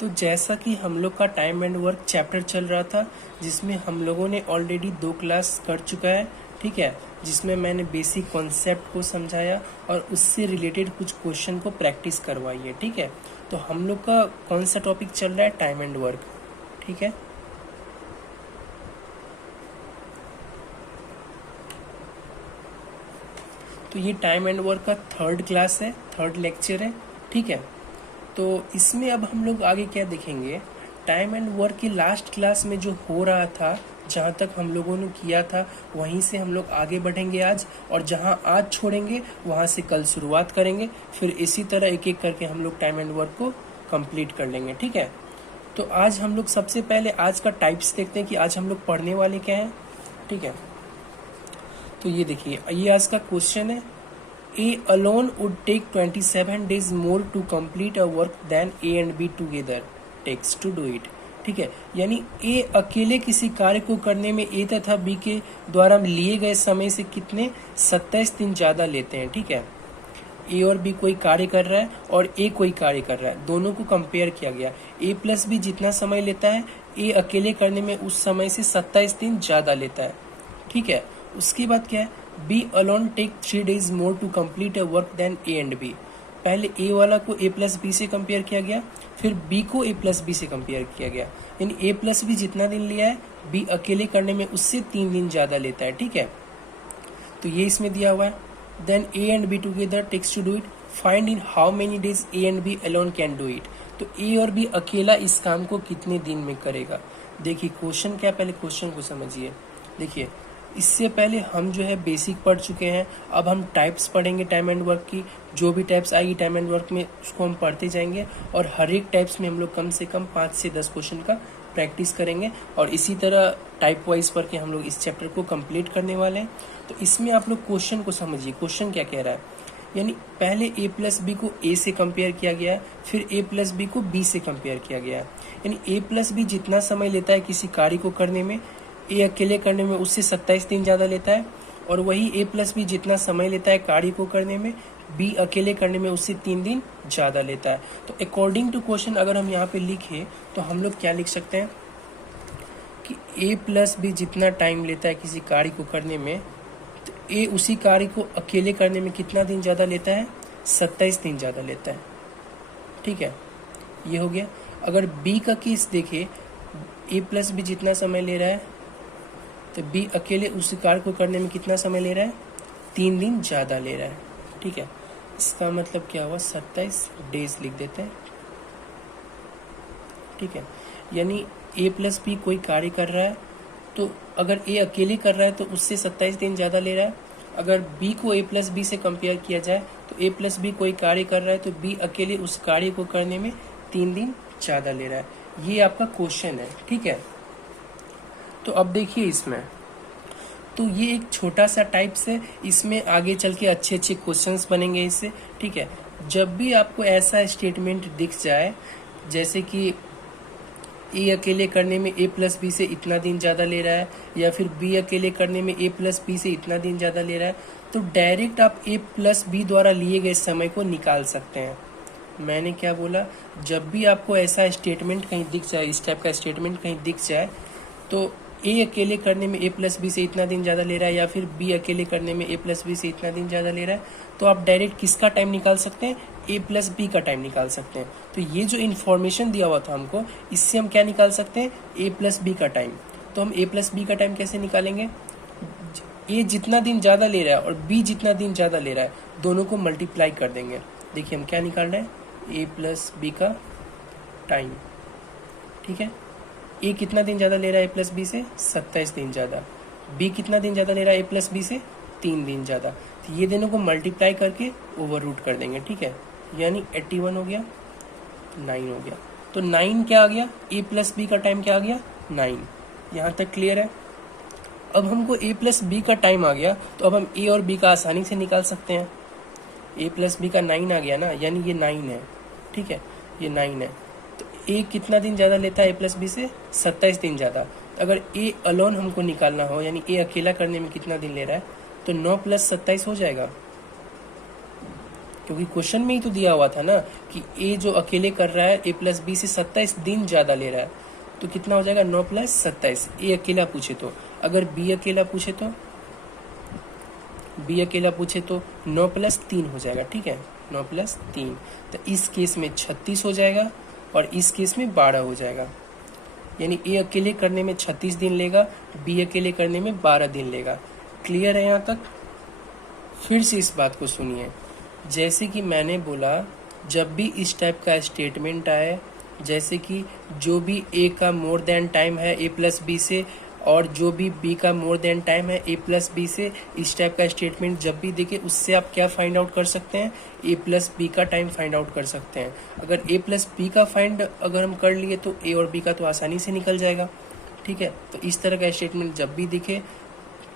तो जैसा कि हम लोग का टाइम एंड वर्क चैप्टर चल रहा था, जिसमें हम लोगों ने ऑलरेडी 2 क्लास कर चुका है, ठीक है, जिसमें मैंने बेसिक कॉन्सेप्ट को समझाया और उससे रिलेटेड कुछ क्वेश्चन को प्रैक्टिस करवाई है, ठीक है। तो हम लोग का कौन सा टॉपिक चल रहा है? टाइम एंड वर्क, ठीक है। तो ये टाइम एंड वर्क का 3rd क्लास है, 3rd लेक्चर है, ठीक है। तो इसमें अब हम लोग आगे क्या देखेंगे? टाइम एंड वर्क की लास्ट क्लास में जो हो रहा था, जहाँ तक हम लोगों ने किया था वहीं से हम लोग आगे बढ़ेंगे आज, और जहाँ आज छोड़ेंगे वहाँ से कल शुरुआत करेंगे। फिर इसी तरह एक एक करके हम लोग टाइम एंड वर्क को कंप्लीट कर लेंगे, ठीक है। तो आज हम लोग सबसे पहले आज का टाइप्स देखते हैं कि आज हम लोग पढ़ने वाले क्या हैं, ठीक है। तो ये देखिए, ये आज का क्वेश्चन है, A alone would take 27 days more to complete a work than A and B together takes to do it, ठीक है। यानी A अकेले किसी कार्य को करने में A तथा B के द्वारा लिए गए समय से कितने 27 दिन ज़्यादा लेते हैं, ठीक है। A और B कोई कार्य कर रहा है और A कोई कार्य कर रहा है, दोनों को कंपेयर किया गया। A प्लस B जितना समय लेता है A अकेले करने में उस समय से 27 दिन ज़्यादा लेता है, ठीक है। उसके बाद क्या है? B alone take 3 days more to complete a work than A and B। पहले A वाला को A प्लस बी से कंपेयर किया गया, फिर B को A प्लस बी से कंपेयर किया गया। यानी A प्लस बी जितना दिन लिया है B अकेले करने में उससे 3 दिन ज़्यादा लेता है, ठीक है। तो ये इसमें दिया हुआ है। Then A and B together takes to do it, find in how many days A and B alone can do it। तो A और B अकेला इस काम को कितने दिन में करेगा? देखिए क्वेश्चन क्या, पहले क्वेश्चन को समझिए। देखिए, इससे पहले हम जो है बेसिक पढ़ चुके हैं, अब हम टाइप्स पढ़ेंगे टाइम एंड वर्क की। जो भी टाइप्स आएगी टाइम एंड वर्क में उसको हम पढ़ते जाएंगे, और हर एक टाइप्स में हम लोग कम से कम 5 से 10 क्वेश्चन का प्रैक्टिस करेंगे, और इसी तरह टाइप वाइज पढ़ के हम लोग इस चैप्टर को कंप्लीट करने वाले हैं। तो इसमें आप लोग क्वेश्चन को समझिए, क्वेश्चन क्या कह रहा है। यानी पहले A प्लस बी को A से कंपेयर किया गया है, फिर A प्लस बी को B से कंपेयर किया गया है। यानी A प्लस बी जितना समय लेता है किसी कार्य को करने में, A अकेले करने में उससे 27 दिन ज़्यादा लेता है, और वही A प्लस बी जितना समय लेता है कार्य को करने में B अकेले करने में उससे 3 दिन ज़्यादा लेता है। तो अकॉर्डिंग टू क्वेश्चन अगर हम यहाँ पे लिखें तो हम लोग क्या लिख सकते हैं कि A प्लस बी जितना टाइम लेता है किसी कार्य को करने में, तो A उसी कार्य को अकेले करने में कितना दिन ज़्यादा लेता है? 27 दिन ज़्यादा लेता है, ठीक है। ये हो गया। अगर B का केस देखें, A प्लस बी जितना समय ले रहा है तो B अकेले उस कार्य को करने में कितना समय ले रहा है? 3 दिन ज़्यादा ले रहा है, ठीक है। इसका मतलब क्या हुआ? 27 डेज लिख देते हैं, ठीक है। यानी A प्लस बी कोई कार्य कर रहा है, तो अगर A अकेले कर रहा है तो उससे 27 दिन ज़्यादा ले रहा है। अगर B को A प्लस बी से कंपेयर किया जाए तो A प्लस बी कोई कार्य कर रहा है तो B अकेले उस कार्य को करने में 3 दिन ज़्यादा ले रहा है। ये आपका क्वेश्चन है, ठीक है। तो अब देखिए इसमें, तो ये एक छोटा सा टाइप्स है, इसमें आगे चल के अच्छे अच्छे क्वेश्चंस बनेंगे इससे, ठीक है। जब भी आपको ऐसा स्टेटमेंट दिख जाए जैसे कि A अकेले करने में A प्लस बी से इतना दिन ज़्यादा ले रहा है, या फिर B अकेले करने में A प्लस बी से इतना दिन ज़्यादा ले रहा है, तो डायरेक्ट आप A प्लस बी द्वारा लिए गए समय को निकाल सकते हैं। मैंने क्या बोला? जब भी आपको ऐसा स्टेटमेंट कहीं दिख जाए, इस टाइप का स्टेटमेंट कहीं दिख जाए, तो A अकेले करने में A प्लस बी से इतना दिन ज़्यादा ले रहा है, या फिर B अकेले करने में A प्लस बी से इतना दिन ज़्यादा ले रहा है, तो आप डायरेक्ट किसका टाइम निकाल सकते हैं? A प्लस बी का टाइम निकाल सकते हैं। तो ये जो इन्फॉर्मेशन दिया हुआ था हमको, इससे हम क्या निकाल सकते हैं? A प्लस बी का टाइम। तो हम A प्लस बी का टाइम कैसे निकालेंगे? A जितना दिन ज़्यादा ले रहा है और B जितना दिन ज़्यादा ले रहा है, दोनों को मल्टीप्लाई कर देंगे। देखिए हम क्या निकाल रहे हैं? A प्लस बी का टाइम, ठीक है। A कितना दिन ज़्यादा ले रहा है A प्लस बी से? 27 दिन ज़्यादा। B कितना दिन ज़्यादा ले रहा है A प्लस बी से? 3 दिन ज़्यादा। तो ये दोनों को मल्टीप्लाई करके ओवर रूट कर देंगे, ठीक है। यानी 81 हो गया, 9 हो गया। तो 9 क्या आ गया? A प्लस बी का टाइम क्या आ गया? 9। यहाँ तक क्लियर है? अब हमको A प्लस बी का टाइम आ गया, तो अब हम A और B का आसानी से निकाल सकते हैं। A प्लस बी का 9 आ गया ना, यानी ये 9 है, ठीक है, ये 9 है। तो A कितना दिन ज़्यादा लेता है A प्लस बी से? 27 दिन ज़्यादा। अगर A अलोन हमको निकालना हो, यानी A अकेला करने में कितना दिन ले रहा है, तो 9 + 27 हो जाएगा। क्योंकि क्वेश्चन में ही तो दिया हुआ था ना कि ए जो अकेले कर रहा है ए प्लस बी से 27 दिन ज़्यादा ले रहा है, तो कितना हो जाएगा 9 + 27। ए अकेला पूछे तो, अगर बी अकेला पूछे तो 9 + 3 हो जाएगा, ठीक है, 9 + 3। तो इस केस में 36 हो जाएगा और इस केस में 12 हो जाएगा। यानी ए अकेले करने में 36 दिन लेगा, बी अकेले करने में 12 दिन लेगा। क्लियर है यहाँ तक? फिर से इस बात को सुनिए, जैसे कि मैंने बोला जब भी इस टाइप का स्टेटमेंट आए, जैसे कि जो भी ए का मोर देन टाइम है ए प्लस बी से और जो भी बी का मोर देन टाइम है ए प्लस बी से, इस टाइप का स्टेटमेंट जब भी देखे उससे आप क्या फाइंड आउट कर सकते हैं, ए प्लस बी का टाइम फाइंड आउट कर सकते हैं। अगर ए प्लस बी का फाइंड अगर हम कर लिए तो ए और बी का तो आसानी से निकल जाएगा, ठीक है। तो इस तरह का स्टेटमेंट जब भी दिखे,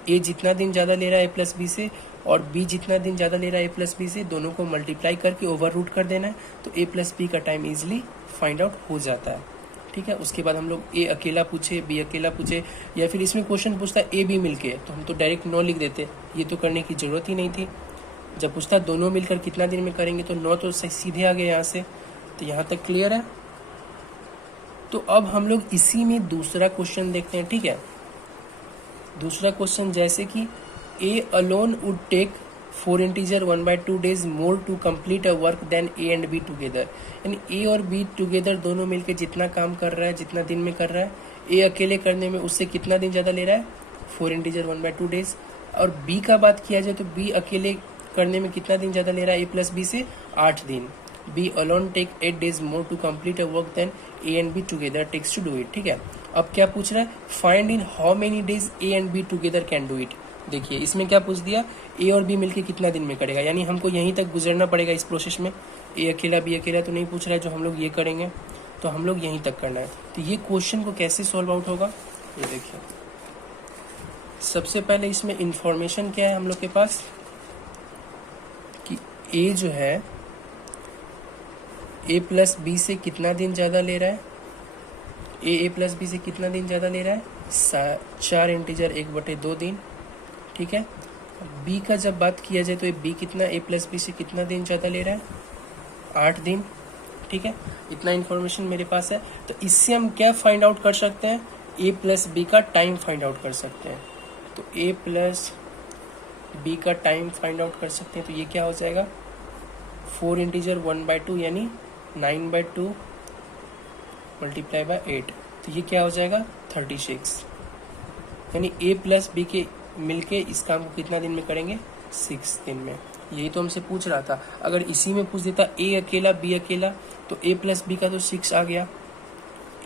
ए जितना दिन ज़्यादा ले रहा है ए प्लस बी से और बी जितना दिन ज़्यादा ले रहा है ए प्लस बी से, दोनों को मल्टीप्लाई करके ओवर रूट कर देना है, तो ए प्लस बी का टाइम ईजिली फाइंड आउट हो जाता है, ठीक है। उसके बाद हम लोग ए अकेला पूछे, बी अकेला पूछे, या फिर इसमें क्वेश्चन पूछता है ए बी मिलके, तो हम तो डायरेक्ट 9 लिख देते, ये तो करने की ज़रूरत ही नहीं थी। जब पूछता दोनों मिलकर कितना दिन में करेंगे तो 9 तो सीधे आ गए यहाँ से। तो यहाँ तक क्लियर है। तो अब हम लोग इसी में दूसरा क्वेश्चन देखते हैं, ठीक है। दूसरा क्वेश्चन जैसे कि A alone would take 4 integer 1/2 days more to complete a work then A and B together. यानी ए और बी टुगेदर दोनों मिलकर जितना काम कर रहा है, जितना दिन में कर रहा है, ए अकेले करने में उससे कितना दिन ज़्यादा ले रहा है, 4 इंटीजर 1/2 days। और बी का बात किया जाए तो बी अकेले करने में कितना दिन ज़्यादा ले रहा है, ए प्लस बी से 8 दिन। B alone take 8 days more to complete a work then A and B together takes to do it, ठीक है। अब क्या पूछ रहा है, find in how many days A and B together can do it. देखिए इसमें क्या पूछ दिया, ए और बी मिलके कितना दिन में करेगा, यानी हमको यहीं तक गुजरना पड़ेगा इस प्रोसेस में। ए अकेला बी अकेला तो नहीं पूछ रहा है जो हम लोग ये करेंगे, तो हम लोग यहीं तक करना है। तो ये क्वेश्चन को कैसे सॉल्व आउट होगा, ये देखिए। सबसे पहले इसमें इंफॉर्मेशन क्या है हम लोग के पास कि ए जो है ए प्लस बी से कितना दिन ज़्यादा ले रहा है, ए प्लस बी से कितना दिन ज़्यादा ले रहा है, 4 इंटीजर 1/2 दिन, ठीक है। बी का जब बात किया जाए तो ये बी कितना ए प्लस बी से कितना दिन ज़्यादा ले रहा है, 8 दिन, ठीक है। इतना इन्फॉर्मेशन मेरे पास है। तो इससे हम क्या फाइंड आउट कर सकते हैं, ए प्लस बी का टाइम फाइंड आउट कर सकते हैं। तो ए प्लस बी का टाइम फाइंड आउट कर सकते हैं, तो ये क्या हो जाएगा, 4 इंटीजर 1/2 यानी 9/2 मल्टीप्लाई बाय 8, तो ये क्या हो जाएगा 36। यानी ए प्लस बी के मिलके इस काम को कितना दिन में करेंगे, 6 दिन में। यही तो हमसे पूछ रहा था। अगर इसी में पूछ देता ए अकेला बी अकेला, तो ए प्लस बी का तो 6 आ गया।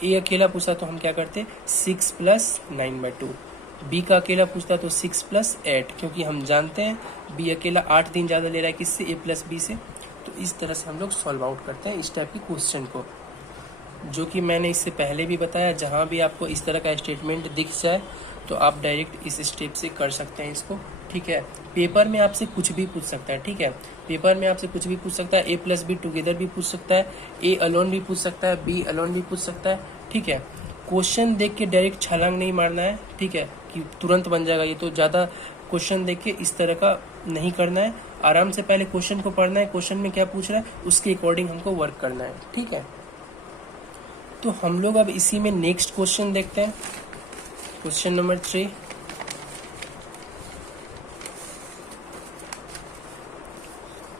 ए अकेला पूछा तो हम क्या करते, 6 + 9/2। बी का अकेला पूछता तो 6 + 8, क्योंकि हम जानते हैं बी अकेला 8 दिन ज़्यादा ले रहा है किससे, ए प्लस बी से। तो इस तरह से हम लोग सॉल्व आउट करते हैं इस टाइप के क्वेश्चन को, जो कि मैंने इससे पहले भी बताया। जहाँ भी आपको इस तरह का स्टेटमेंट दिख जाए तो आप डायरेक्ट इस स्टेप से कर सकते हैं इसको, ठीक है। पेपर में आपसे कुछ भी पूछ सकता है, ठीक है। पेपर में आपसे कुछ भी पूछ सकता है, ए प्लस बी टुगेदर भी पूछ सकता है, ए अलोन भी पूछ सकता है, बी अलोन भी पूछ सकता है, ठीक है। क्वेश्चन देख के डायरेक्ट छलांग नहीं मारना है, ठीक है, कि तुरंत बन जाएगा ये, तो ज़्यादा क्वेश्चन देख के इस तरह का नहीं करना है। आराम से पहले क्वेश्चन को पढ़ना है, क्वेश्चन में क्या पूछ रहा है उसके अकॉर्डिंग हमको वर्क करना है, ठीक है। तो हम लोग अब इसी में नेक्स्ट क्वेश्चन देखते हैं, क्वेश्चन नंबर 3।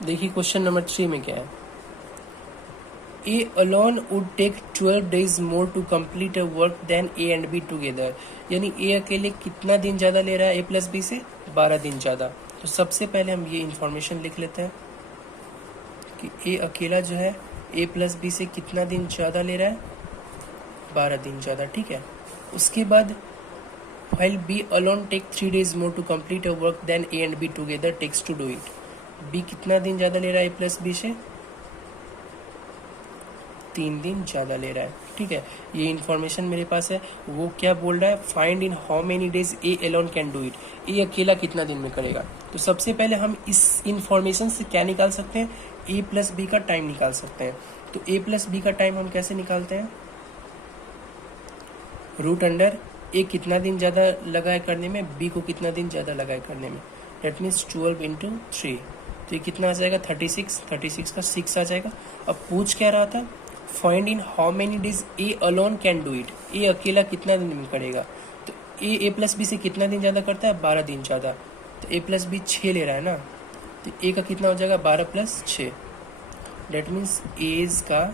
देखिए क्वेश्चन नंबर 3 में क्या है, A alone would take 12 days more to complete a work then A and B together. यानी ए अकेले कितना दिन ज़्यादा ले रहा है ए प्लस बी से, 12 दिन ज़्यादा। तो सबसे पहले हम ये इन्फॉर्मेशन लिख लेते हैं कि ए अकेला जो है ए प्लस बी से कितना दिन ज़्यादा ले रहा है, 12 दिन ज़्यादा, ठीक है। उसके बाद while B alone take 3 days more to complete a work than A and B together takes to do it। B कितना दिन ज़्यादा ले रहा है A प्लस बी से, 3 दिन ज़्यादा ले रहा है, ठीक है। ये इन्फॉर्मेशन मेरे पास है। वो क्या बोल रहा है, find in how many days A alone can do it. A अकेला कितना दिन में करेगा। तो सबसे पहले हम इस इन्फॉर्मेशन से क्या निकाल सकते हैं, ए प्लस बी का टाइम निकाल सकते हैं। तो ए प्लस बी का टाइम हम कैसे निकालते हैं, रूट अंडर ए कितना दिन ज़्यादा लगा है करने में, बी को कितना दिन ज़्यादा लगा है करने में, डेट मीन्स 12 × 3। तो ये कितना आ जाएगा 36 का 6 आ जाएगा। अब पूछ क्या रहा था, find in how many days A alone can do it, A अकेला कितना दिन में करेगा। तो ए प्लस बी से कितना दिन ज़्यादा करता है, 12 दिन ज़्यादा। तो ए प्लस बी 6 ले रहा है ना, तो ए का कितना हो जाएगा 12 + 6। डेट मीन्स एज का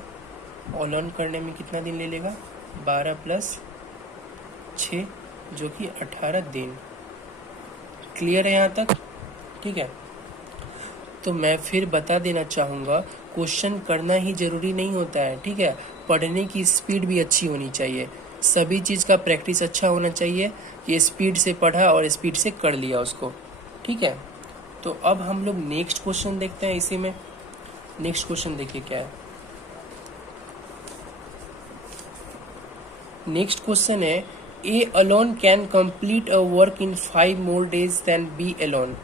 अलोन करने में कितना दिन ले लेगा, 12 + 6 जो कि 18 दिन। क्लियर है यहाँ तक, ठीक है। तो मैं फिर बता देना चाहूँगा, क्वेश्चन करना ही जरूरी नहीं होता है, ठीक है। पढ़ने की स्पीड भी अच्छी होनी चाहिए, सभी चीज़ का प्रैक्टिस अच्छा होना चाहिए कि स्पीड से पढ़ा और स्पीड से कर लिया उसको, ठीक है। तो अब हम लोग नेक्स्ट क्वेश्चन देखते हैं। इसी में नेक्स्ट क्वेश्चन देखिए क्या है। नेक्स्ट क्वेश्चन है, A alone can complete a work in 5 more days then B alone,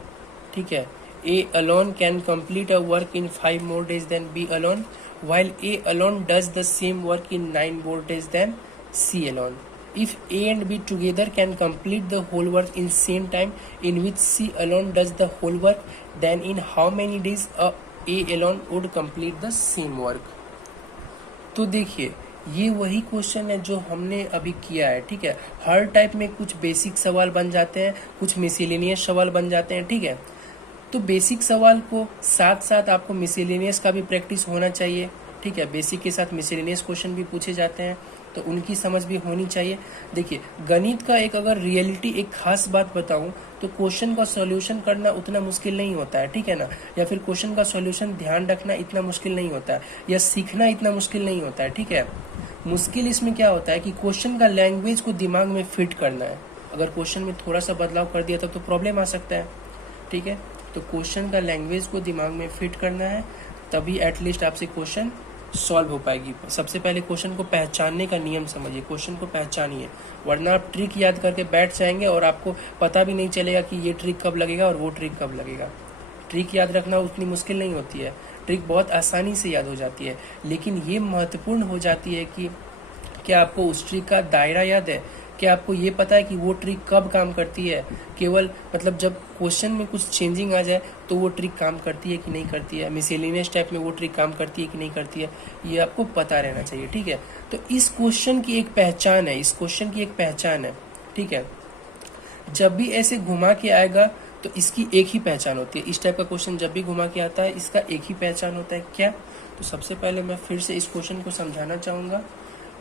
ठीक है। A alone can complete a work in 5 more days than B alone, while A alone does the same work in 9 more days than C alone. If A and B together can complete the whole work in same time in which C alone does the whole work, then in how many days A alone would complete the same work? तो देखिए, ये वही question है जो हमने अभी किया है, ठीक है। हर टाइप में कुछ बेसिक सवाल बन जाते हैं, कुछ मिसलेनियस सवाल बन जाते हैं, ठीक है। तो बेसिक सवाल को साथ साथ आपको मिसलेनियस का भी प्रैक्टिस होना चाहिए, ठीक है। बेसिक के साथ मिसलेनियस क्वेश्चन भी पूछे जाते हैं, तो उनकी समझ भी होनी चाहिए। देखिए, गणित का एक अगर रियलिटी एक खास बात बताऊं तो क्वेश्चन का सॉल्यूशन करना उतना मुश्किल नहीं होता है, ठीक है ना। या फिर क्वेश्चन का सॉल्यूशन ध्यान रखना इतना मुश्किल नहीं होता है, या सीखना इतना मुश्किल नहीं होता है, ठीक है। मुश्किल इसमें क्या होता है कि क्वेश्चन का लैंग्वेज को दिमाग में फिट करना है। अगर क्वेश्चन में थोड़ा सा बदलाव कर दिया तब तो प्रॉब्लम आ सकता है, ठीक है। तो क्वेश्चन का लैंग्वेज को दिमाग में फिट करना है, तभी एटलीस्ट आपसे क्वेश्चन सॉल्व हो पाएगी। सबसे पहले क्वेश्चन को पहचानने का नियम समझिए, क्वेश्चन को पहचानिए, वरना आप ट्रिक याद करके बैठ जाएंगे और आपको पता भी नहीं चलेगा कि ये ट्रिक कब लगेगा और वो ट्रिक कब लगेगा। ट्रिक याद रखना उतनी मुश्किल नहीं होती है, ट्रिक बहुत आसानी से याद हो जाती है, लेकिन ये महत्वपूर्ण हो जाती है कि क्या आपको उस ट्रिक का दायरा याद है, क्या आपको ये पता है कि वो ट्रिक कब काम करती है। केवल मतलब जब क्वेश्चन में कुछ चेंजिंग आ जाए तो वो ट्रिक काम करती है कि नहीं करती है, मिसलेनियस टाइप में वो ट्रिक काम करती है कि नहीं करती है, ये आपको पता रहना चाहिए, ठीक है। तो इस क्वेश्चन की एक पहचान है, इस क्वेश्चन की एक पहचान है, ठीक है। जब भी ऐसे घुमा के आएगा तो इसकी एक ही पहचान होती है। इस टाइप का क्वेश्चन जब भी घुमा के आता है इसका एक ही पहचान होता है, क्या। तो सबसे पहले मैं फिर से इस क्वेश्चन को समझाना चाहूँगा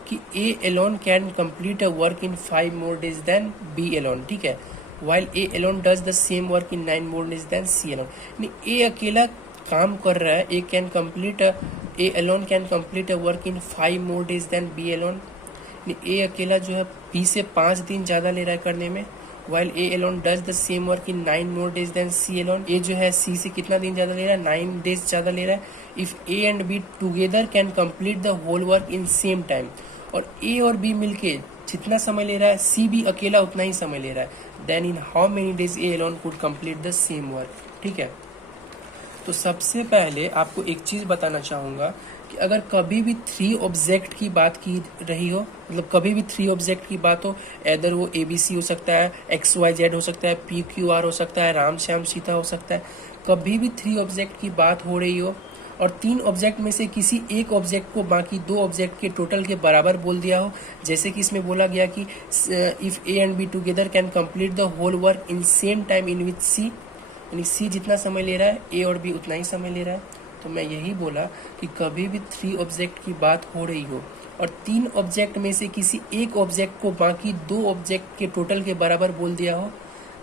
कि A alone can complete a work in 5 more days than B alone, ठीक है। While A alone does the same work in 9 more days than C alone. यानी A अकेला काम कर रहा है, A alone can complete a work in 5 more days than B alone. A अकेला जो है B से 5 दिन ज़्यादा ले रहा है करने में, while A alone does the same work in 9 more days than C alone. A जो है C से कितना दिन ज़्यादा ले रहा है, 9 days ज़्यादा ले रहा है। If A and B together can complete the whole work in same time, और A और B मिलके जितना समय ले रहा है C भी अकेला उतना ही समय ले रहा है, then in how many days A alone could complete the same work, ठीक है। तो सबसे पहले आपको एक चीज़ बताना चाहूँगा कि अगर कभी भी 3 ऑब्जेक्ट की बात की रही हो, मतलब कभी भी 3 ऑब्जेक्ट की बात हो, एदर वो ABC हो सकता है, XYZ हो सकता है, PQR हो सकता है, राम श्याम सीता हो सकता है, कभी भी 3 ऑब्जेक्ट की बात हो रही हो और 3 ऑब्जेक्ट में से किसी एक ऑब्जेक्ट को बाकी 2 ऑब्जेक्ट के टोटल के बराबर बोल दिया हो, जैसे कि इसमें बोला गया कि if A and B together can complete the whole work in same time in which C, यानी C जितना समय ले रहा है A और B उतना ही समय ले रहा है। तो मैं यही बोला कि कभी भी 3 ऑब्जेक्ट की बात हो रही हो और 3 ऑब्जेक्ट में से किसी एक ऑब्जेक्ट को बाकी 2 ऑब्जेक्ट के टोटल के बराबर बोल दिया हो,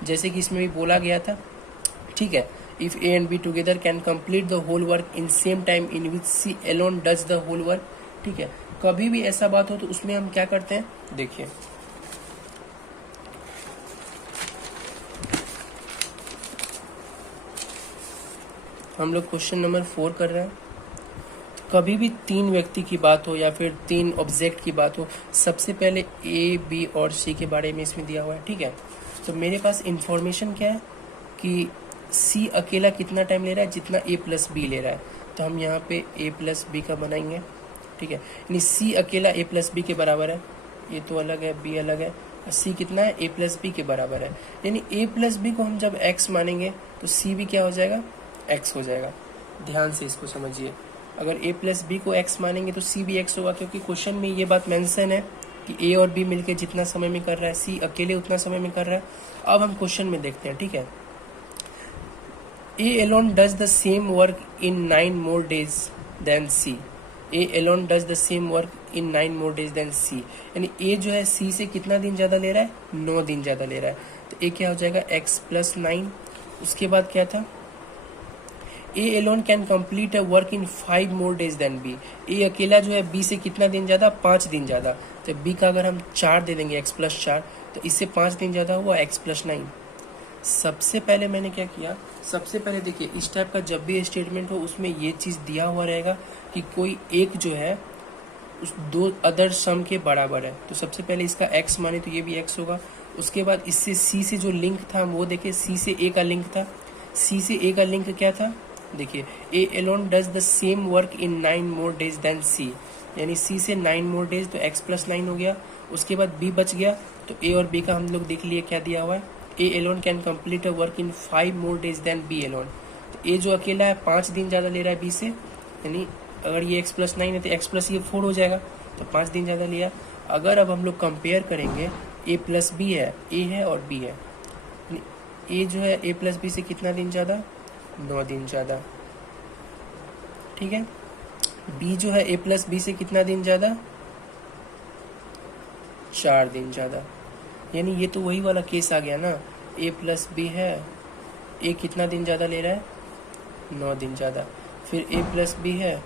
जैसे कि इसमें भी बोला गया था, ठीक है। If A and B together can complete the whole work in same time in which C alone does the whole work, ठीक है। कभी भी ऐसा बात हो तो उसमें हम क्या करते हैं, देखिए हम लोग क्वेश्चन नंबर 4 कर रहे हैं। कभी भी 3 व्यक्ति की बात हो या फिर 3 ऑब्जेक्ट की बात हो, सबसे पहले A, B और C के बारे में इसमें दिया हुआ है, ठीक है। तो मेरे पास इंफॉर्मेशन क्या है कि C अकेला कितना टाइम ले रहा है, जितना A प्लस B ले रहा है। तो हम यहाँ पे A प्लस B का बनाएंगे, ठीक है। यानी C अकेला A प्लस B के बराबर है, ये तो अलग है, B अलग है, और C कितना है, A प्लस B के बराबर है। यानी A प्लस B को हम जब X मानेंगे तो C भी क्या हो जाएगा, x हो जाएगा। ध्यान से इसको समझिए, अगर a प्लस बी को x मानेंगे तो c भी x होगा, क्योंकि क्वेश्चन में ये बात मेंशन है कि a और b मिलके जितना समय में कर रहा है c अकेले उतना समय में कर रहा है। अब हम क्वेश्चन में देखते हैं, ठीक है। A alone does the same work in 9 more days than C. A alone does the same work in 9 more days than C. यानी A जो है C से कितना दिन ज़्यादा ले रहा है? 9 दिन ज़्यादा ले रहा है। तो A क्या हो जाएगा? x plus 9। उसके बाद क्या था? A alone can complete a work in 5 more days than B. A अकेला जो है B से कितना दिन ज़्यादा? 5 दिन ज़्यादा। तो B का अगर हम 4 दे देंगे x प्लस 4, तो इससे 5 दिन ज़्यादा हुआ x प्लस 9। सबसे पहले मैंने क्या किया, सबसे पहले देखिए इस टाइप का जब भी स्टेटमेंट हो उसमें ये चीज़ दिया हुआ रहेगा कि कोई एक जो है उस दो अदर सम के बराबर है। तो सबसे पहले इसका x माने तो ये भी x होगा। उसके बाद इससे c से जो लिंक था वो देखिए, c से a का लिंक था। c से a का लिंक क्या था? देखिए a alone does the same work in 9 more days than c, यानी c से 9 more days, तो x प्लस 9 हो गया। उसके बाद b बच गया, तो a और b का हम लोग देख लिए क्या दिया हुआ है। A alone can complete a work in 5 more days than B alone. तो A जो अकेला है 5 दिन ज़्यादा ले रहा है B से, यानी अगर ये x प्लस 9 है तो x प्लस ये 4 हो जाएगा, तो 5 दिन ज़्यादा लिया। अगर अब हम लोग कंपेयर करेंगे, A प्लस बी है, A है और B है, A जो है A प्लस बी से कितना दिन ज़्यादा? 9 दिन ज़्यादा, ठीक है। B जो है A प्लस बी से कितना दिन ज़्यादा? 4 दिन ज़्यादा। यानी ये तो वही वाला केस आ गया ना, a प्लस बी है, a कितना दिन ज़्यादा ले रहा है? 9 दिन ज़्यादा। फिर a प्लस बी है,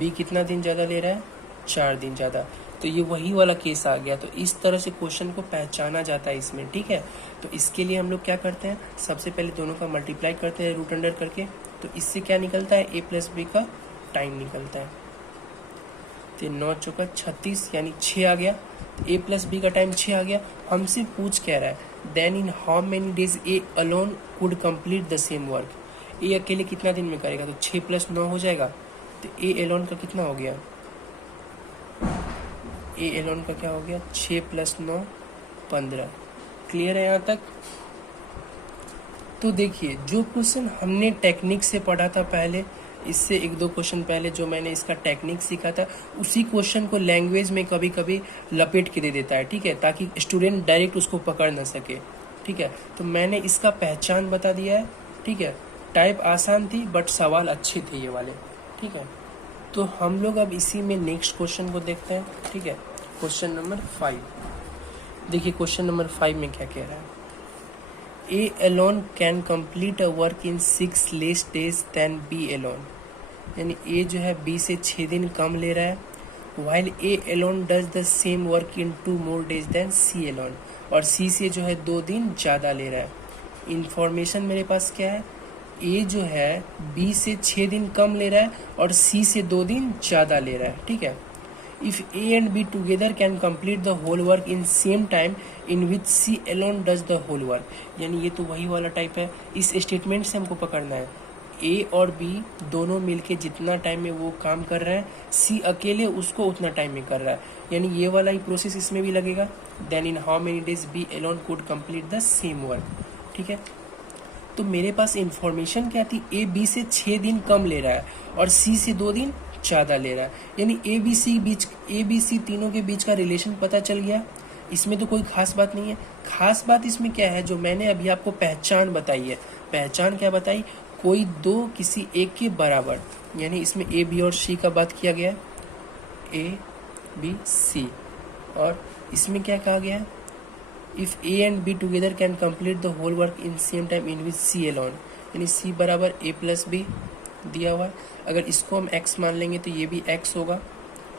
b कितना दिन ज़्यादा ले रहा है? 4 दिन ज़्यादा। तो ये वही वाला केस आ गया। तो इस तरह से क्वेश्चन को पहचाना जाता है इसमें, ठीक है। तो इसके लिए हम लोग क्या करते हैं, सबसे पहले दोनों का मल्टीप्लाई करते हैं रूट अंडर करके। तो इससे क्या निकलता है? a प्लस बी का टाइम निकलता है। तो 9 चौका 36 यानी 6 आ गया। a प्लस बी का टाइम 6 आ गया। हमसे पूछ कह रहा है then in how many days a alone could complete the same work. a अकेले कितना दिन में करेगा? तो 6 प्लस 9 हो जाएगा। तो a अलोन का कितना हो गया? a अलोन का क्या हो गया? 6 प्लस 9 15। क्लियर है यहाँ तक? तो देखिए जो क्वेश्चन हमने टेक्निक से पढ़ा था पहले, इससे 1-2 क्वेश्चन पहले जो मैंने इसका टेक्निक सीखा था, उसी क्वेश्चन को लैंग्वेज में कभी कभी लपेट के दे देता है, ठीक है, ताकि स्टूडेंट डायरेक्ट उसको पकड़ ना सके, ठीक है। तो मैंने इसका पहचान बता दिया है, ठीक है। टाइप आसान थी बट सवाल अच्छे थे ये वाले, ठीक है। तो हम लोग अब इसी में नेक्स्ट क्वेश्चन को देखते हैं, ठीक है। क्वेश्चन नंबर 5 देखिए, क्वेश्चन नंबर 5 में क्या कह रहा है? A alone can complete a work in 6 less days than B alone. यानी A जो है B से 6 दिन कम ले रहा है, while A alone does the same work in 2 more days than C alone. और C से जो है 2 दिन ज़्यादा ले रहा है। इन्फॉर्मेशन मेरे पास क्या है? A जो है B से 6 दिन कम ले रहा है और C से 2 दिन ज़्यादा ले रहा है, ठीक है। If A and B together can complete the whole work in same time in which C alone does the whole work. यानी ये तो वही वाला टाइप है। इस स्टेटमेंट से हमको पकड़ना है A और B दोनों मिलके जितना टाइम में वो काम कर रहे हैं, C अकेले उसको उतना टाइम में कर रहा है, यानी ये वाला ही प्रोसेस इसमें भी लगेगा। Then in how many days B alone could complete the same work, ठीक है। तो मेरे पास इंफॉर्मेशन क्या थी? A B से 6 दिन कम ले रहा है और C से 2 दिन ज़्यादा ले रहा है, यानी ए बी सी तीनों के बीच का रिलेशन पता चल गया। इसमें तो कोई खास बात नहीं है। खास बात इसमें क्या है, जो मैंने अभी आपको पहचान बताई है। पहचान क्या बताई? कोई दो किसी एक के बराबर, यानी इसमें ए बी और सी का बात किया गया है, ए बी सी। और इसमें क्या कहा गया है? If A and B together can complete the whole work in same time in which C alone, यानी सी बराबर ए प्लस बी दिया हुआ है। अगर इसको हम x मान लेंगे तो ये भी x होगा,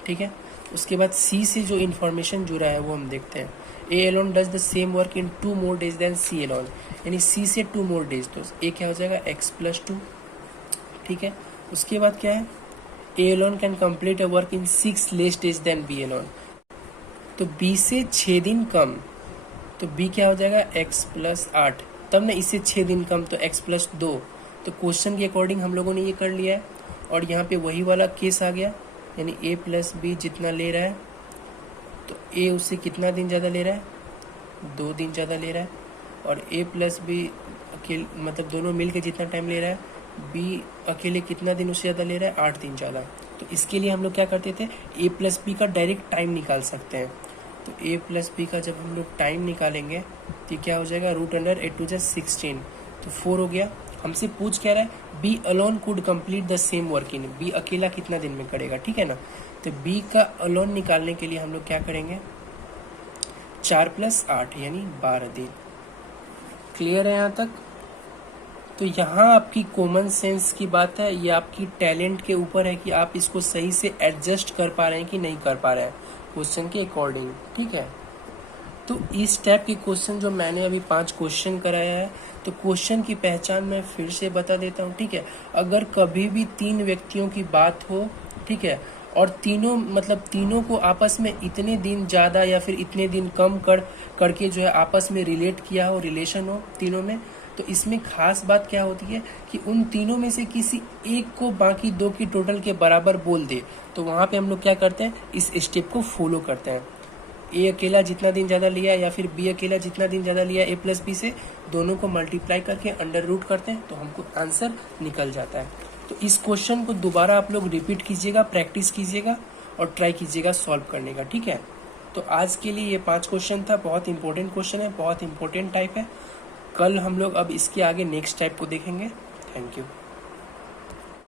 ठीक है। उसके बाद C से जो इन्फॉर्मेशन जुड़ा है वो हम देखते हैं। A alone does the same work in 2 more days than C alone, यानी C से 2 more days, तो A क्या हो जाएगा? x प्लस 2, ठीक है। उसके बाद क्या है? A alone can complete a work in 6 less days than B alone, तो B से 6 दिन कम, तो B क्या हो जाएगा? x plus 8। तब ना इससे 6 दिन कम तो x प्लस 2। तो क्वेश्चन के अकॉर्डिंग हम लोगों ने ये कर लिया है और यहाँ पे वही वाला केस आ गया, यानी a प्लस बी जितना ले रहा है तो a उससे कितना दिन ज़्यादा ले रहा है? 2 दिन ज़्यादा ले रहा है। और a प्लस बी मतलब दोनों मिल के जितना टाइम ले रहा है बी अकेले कितना दिन उससे ज़्यादा ले रहा है, 8 दिन ज़्यादा। तो इसके लिए हम लोग क्या करते थे, ए प्लस बी का डायरेक्ट टाइम निकाल सकते हैं। तो ए प्लस बी का जब हम लोग टाइम निकालेंगे तो क्या हो जाएगा, रूट अंडर 8 टू 16, तो 4 हो गया। हमसे पूछ क्या रहा है, B alone could complete the same work in, B अकेला कितना दिन में करेगा, ठीक है ना। तो बी का अलोन निकालने के लिए हम लोग क्या करेंगे, 4 + 8 यानी 12 दिन। क्लियर है यहाँ तक। तो यहाँ आपकी कॉमन सेंस की बात है, ये आपकी टैलेंट के ऊपर है कि आप इसको सही से एडजस्ट कर पा रहे हैं कि नहीं कर पा रहे हैं क्वेश्चन के अकॉर्डिंग, ठीक है। तो इस टाइप के क्वेश्चन जो मैंने अभी 5 क्वेश्चन कराया है, तो क्वेश्चन की पहचान मैं फिर से बता देता हूँ, ठीक है। अगर कभी भी 3 व्यक्तियों की बात हो, ठीक है, और तीनों को आपस में इतने दिन ज़्यादा या फिर इतने दिन कम करके जो है आपस में रिलेट किया हो, रिलेशन हो तीनों में, तो इसमें खास बात क्या होती है कि उन तीनों में से किसी एक को बाकी 2 की टोटल के बराबर बोल दे, तो वहाँ पे हम लोग क्या करते हैं, इस स्टेप को फॉलो करते हैं। ए अकेला जितना दिन ज़्यादा लिया या फिर बी अकेला जितना दिन ज़्यादा लिया ए प्लस बी से, दोनों को मल्टीप्लाई करके अंडर रूट करते हैं, तो हमको आंसर निकल जाता है। तो इस क्वेश्चन को दोबारा आप लोग रिपीट कीजिएगा, प्रैक्टिस कीजिएगा और ट्राई कीजिएगा सॉल्व करने का, ठीक है। तो आज के लिए ये 5 क्वेश्चन था, बहुत इंपॉर्टेंट क्वेश्चन है, बहुत इंपॉर्टेंट टाइप है। कल हम लोग अब इसके आगे नेक्स्ट टाइप को देखेंगे। Thank you.